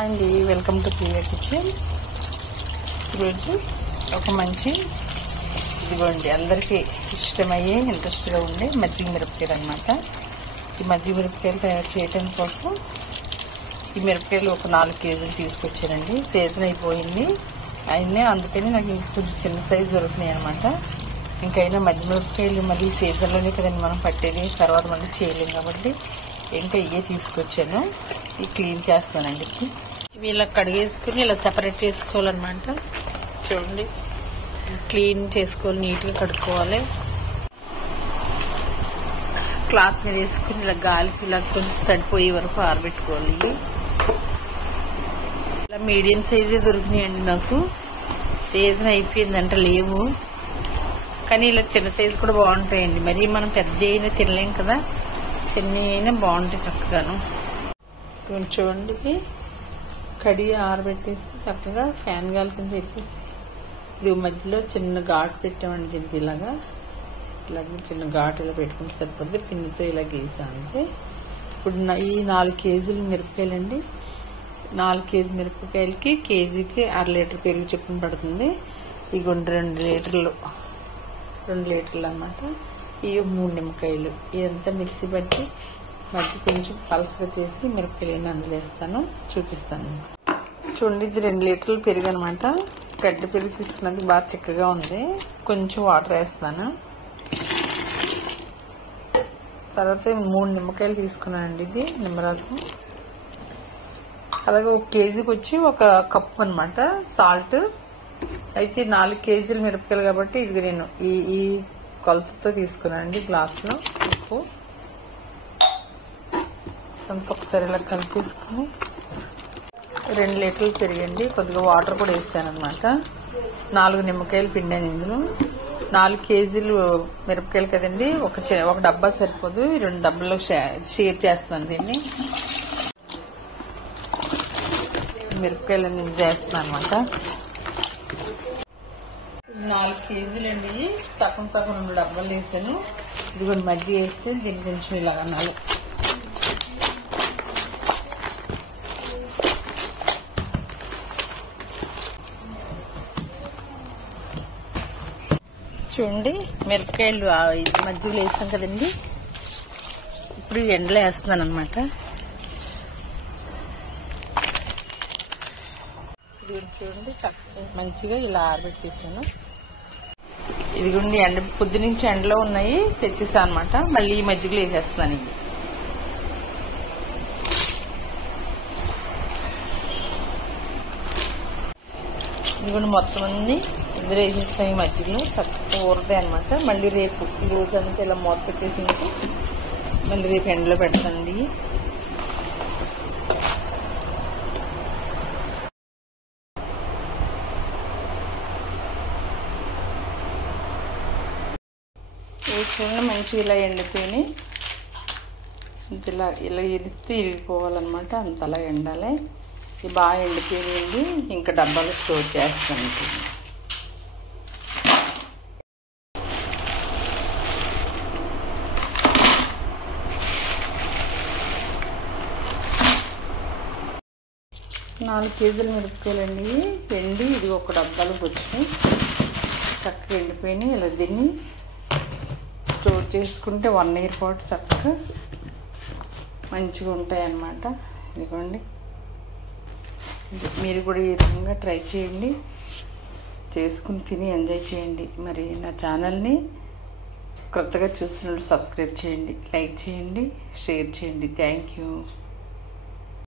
అండి welcome to Priya kitchen. ఈరోజు ఒక మంచి ఇదిగోండి అందరికీ ఇష్టమయ్యే ఇంట్రెస్ట్గా ఉండే మజ్జిగ మిరపకాయలు అనమాట. ఈ మజ్జిగ మిరపకాయలు తయారు చేయడం కోసం ఈ మిరపకాయలు ఒక 4 కేజీలు తీసుకొచ్చానండి. సీజన్ అయిపోయింది అయినా అందుకని నాకు ఇంకా కొంచెం చిన్న సైజు దొరుకుతున్నాయి అనమాట. ఇంకైనా మజ్జిగ మిరపకాయలు మళ్ళీ సీజన్లోనే కదండి మనం పట్టేది, తర్వాత మళ్ళీ చేయలేము కాబట్టి ఇంకా ఇవే తీసుకొచ్చాను. ఇవి క్లీన్ చేస్తానండి. ఇవి ఇలా కడిగేసుకుని ఇలా సెపరేట్ చేసుకోవాలన్నమాట. చూడండి, క్లీన్ చేసుకోవాలి, నీట్గా కడుక్కోవాలి. క్లాత్ మీద వేసుకుని ఇలా గాలికి ఇలా కొంచెం తడిపోయే వరకు ఆరబెట్టుకోవాలి. ఇలా మీడియం సైజే దొరికినాయండి నాకు. సీజన్ అయిపోయిందంట లేవు, కానీ ఇలా చిన్న సైజు కూడా బాగుంటాయండి. మరి మనం పెద్ద అయినా తినలేం కదా, చిన్న అయినా బాగుంటాయి చక్కగాను. చూడండి, కడిగి ఆరబెట్టేసి చక్కగా ఫ్యాన్ గాలి కింద పెట్టేసి ఇది మధ్యలో చిన్న ఘాటు పెట్టామండి. దీనికి ఇలాగా చిన్న ఘాటు ఇలా పెట్టుకుంటే సరిపోద్ది. పిన్నితో ఇలా గీసామంటే ఇప్పుడు ఈ 4 కేజీలు మిరపకాయలండి. 4 కేజీ మిరపకాయలకి కేజీకి 1/2 లీటర్ పెరుగు చొప్పున పడుతుంది. ఇవి 2 లీటర్లు అన్నమాట. ఇవి 3 నిమ్మకాయలు. ఇదంతా మిక్సీ పట్టి మధ్య కొంచెం పలసగా చేసి మిరపకాయలు అందులో వేస్తాను, చూపిస్తాను. చూడండి, ఇది 2 లీటర్లు పెరుగు అనమాట. గడ్డ పెరుగు తీసుకున్నది బాగా చిక్కగా ఉంది. కొంచెం వాటర్ వేస్తాను. తర్వాత 3 నిమ్మకాయలు తీసుకున్నానండి. ఇది నిమ్మరసం. అలాగే 1 కేజీకి వచ్చి 1 కప్పు అనమాట సాల్ట్. అయితే 4 కేజీలు మిరపకాయలు కాబట్టి ఇది నేను ఈ కొలతతో తీసుకున్నానండి. గ్లాసులో ఉప్పు అంత ఒకసారి ఇలా కలిపేసుకుని 2 లీటర్లు పెరిగండి. కొద్దిగా వాటర్ కూడా వేస్తాను అనమాట. 4 నిమ్మకాయలు పిండాను ఇందులో. 4 కేజీలు మిరపకాయలు కదండి, ఒక డబ్బా సరిపోదు. 2 డబ్బాల్లో షేర్ చేస్తాను దీన్ని. మిరపకాయలు నేను చేస్తున్నాను అనమాట. 4 కేజీలు అండి. సగం 2 డబ్బాలు వేసాను. ఇది కూడా మజ్జిగ వేస్తే దీన్ని కొంచెం ఇలా అనాలి. చూడండి, మిరపకాయలు మజ్జిగలో వేసాం కదండి. ఇప్పుడు ఎండలో వేస్తున్నాను అనమాట. ఇది చూడండి, చక్కగా మంచిగా ఇలా ఆరబెట్టేసాను. ఇదిగోండి, పొద్దు నుంచి ఎండలో ఉన్నాయి, తెచ్చేసాను అనమాట. మళ్ళీ ఈ మజ్జిగలో వేసేస్తున్నాను. ఇదిగోండి, మొత్తం అన్ని ఇందులో వేసేస్తాం. ఈ మజ్జిగలో చక్కగా ఊరతాయి అనమాట. మళ్ళీ రేపు ఈ రోజు అంతా ఇలా మూత పెట్టేసి ఉంచి మళ్ళీ రేపు ఎండలో పెడతానండి. చూడండి, మంచిగా ఇలా ఎండిపోయినాయి. ఇలా ఇరిస్తే ఇరిగిపోవాలన్నమాట. అంతలా ఎండాలి. ఇవి బాగా ఎండిపోయినాయండి. ఇంకా డబ్బాలో స్టోర్ చేస్తాను. నాలుగు కేజీల మిరపకాయలండి ఎండి ఇది ఒక డబ్బాలో వచ్చి చక్కగా ఎండిపోయినాయి. ఇలా దీన్ని స్టోర్ చేసుకుంటే 1 ఇయర్ పాటు చక్కగా మంచిగా ఉంటాయి అన్నమాట. ఇదిగోండి, మీరు కూడా ఈ విధంగా ట్రై చేయండి, చేసుకుని తిని ఎంజాయ్ చేయండి. మరి నా ఛానల్ని కొత్తగా చూస్తున్నట్టు సబ్స్క్రైబ్ చేయండి, లైక్ చేయండి, షేర్ చేయండి. Thank you.